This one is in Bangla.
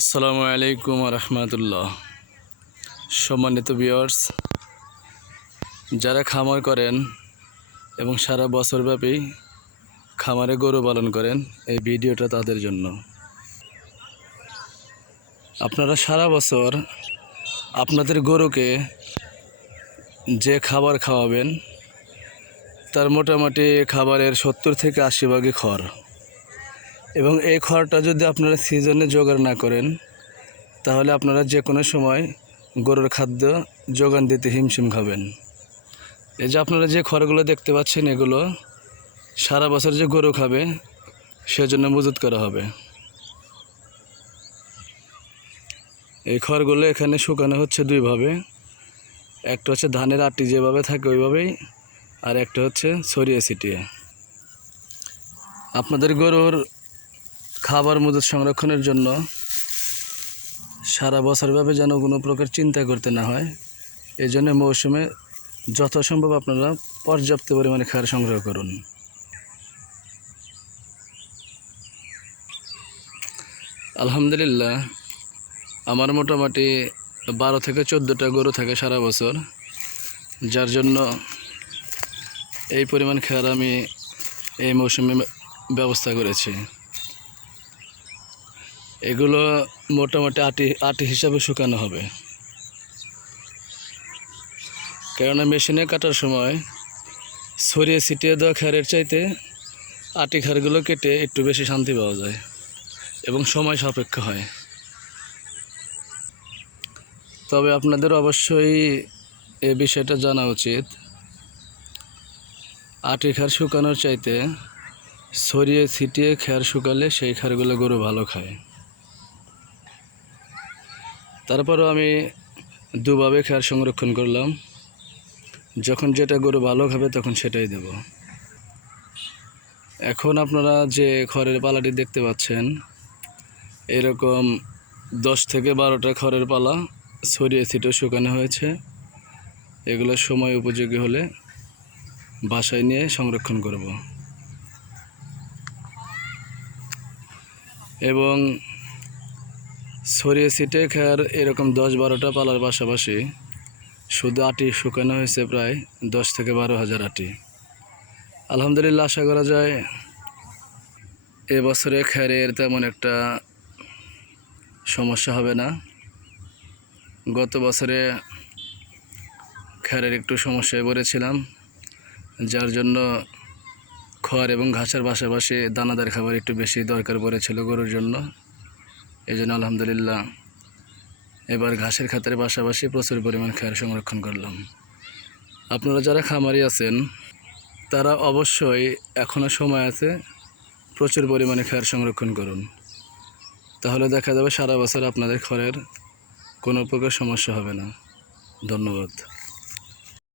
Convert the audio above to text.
আসসালামু আলাইকুম রহমতুল্লাহ। সম্মানিত ভিউয়ার্স, যারা খামার করেন এবং সারা বছরব্যাপী খামারে গরু পালন করেন, এই ভিডিওটা তাদের জন্য। আপনারা সারা বছর আপনাদের গরুকে যে খাবার খাওয়াবেন তার মোটামুটি খাবারের 70 থেকে 80 ভাগই খড়, এবং এই খড়টা যদি আপনারা সিজনে জোগাড় না করেন তাহলে আপনারা যে কোনো সময় গরুর খাদ্য যোগান দিতে হিমশিম খাবেন। এই যে আপনারা যে খড়গুলো দেখতে পাচ্ছেন, এগুলো সারা বছর যে গরু খাবে সেজন্য মজুত করা হবে। এই খড়গুলো এখানে শুকানো হচ্ছে দুইভাবে, একটা হচ্ছে ধানের আটি যেভাবে থাকে ওইভাবেই, আর একটা হচ্ছে ছড়িয়ে ছিটিয়ে। আপনাদের গরুর খাবার মজুত সংরক্ষণের জন্য সারা বছরভাবে যেন কোনো প্রকার চিন্তা করতে না হয়, এই জন্য মৌসুমে যথাসম্ভব আপনারা পর্যাপ্ত পরিমাণে খাবার সংগ্রহ করুন। আলহামদুলিল্লাহ, আমার মোটামুটি 12 থেকে 14টা গরু থাকে সারা বছর, যার জন্য এই পরিমাণ খাবার আমি এই মৌসুমে ব্যবস্থা করেছি। এগুলো মোটামুটি আটি হিসাবে শুকানো হবে, কেননা মেশিনে কাটার সময় ছড়িয়ে ছিটিয়ে দেওয়া খারের চাইতে আটি খারগুলো কেটে একটু বেশি শান্তি পাওয়া যায় এবং সময় সাপেক্ষ হয়। তবে আপনাদের অবশ্যই এ বিষয়টা জানা উচিত, আটি খার শুকানোর চাইতে ছড়িয়ে ছিটিয়ে খ্যার শুকালে সেই খারগুলো গরু ভালো খায়। তারপরও আমি দুভাবে খ্যার সংরক্ষণ করলাম, যখন যেটা গরু ভালো খাবে তখন সেটাই দেব। এখন আপনারা যে খড়ের পালাটি দেখতে পাচ্ছেন, এরকম 10 থেকে 12টা খড়ের পালা ছড়িয়ে ছিটিয়ে শুকানো হয়েছে। এগুলো সময় উপযোগী হলে বাসায় নিয়ে সংরক্ষণ করব। এবং ছড়িয়ে ছিটিয়ে খার এরকম 10-12টা পালার পাশাপাশি শুধু আটি শুকানো হয়েছে প্রায় 10 থেকে 12,000 আটি। আলহামদুলিল্লাহ, আশা করা যায় এবছরে খ্যারের তেমন একটা সমস্যা হবে না। গত বছরে খ্যারের একটু সমস্যায় পড়েছিলাম, যার জন্য খড় এবং ঘাসের পাশাপাশি দানাদার খাবার একটু বেশি দরকার পড়েছিল গরুর জন্য। এই জন্য আলহামদুলিল্লাহ এবার ঘাসের খাতের পাশাপাশি প্রচুর পরিমাণ খ্যার সংরক্ষণ করলাম। আপনারা যারা খামারি আছেন তারা অবশ্যই এখনও সময় আছে, প্রচুর পরিমাণে খ্যার সংরক্ষণ করুন, তাহলে দেখা যাবে সারা বছর আপনাদের খড়ের কোনো প্রকার সমস্যা হবে না। ধন্যবাদ।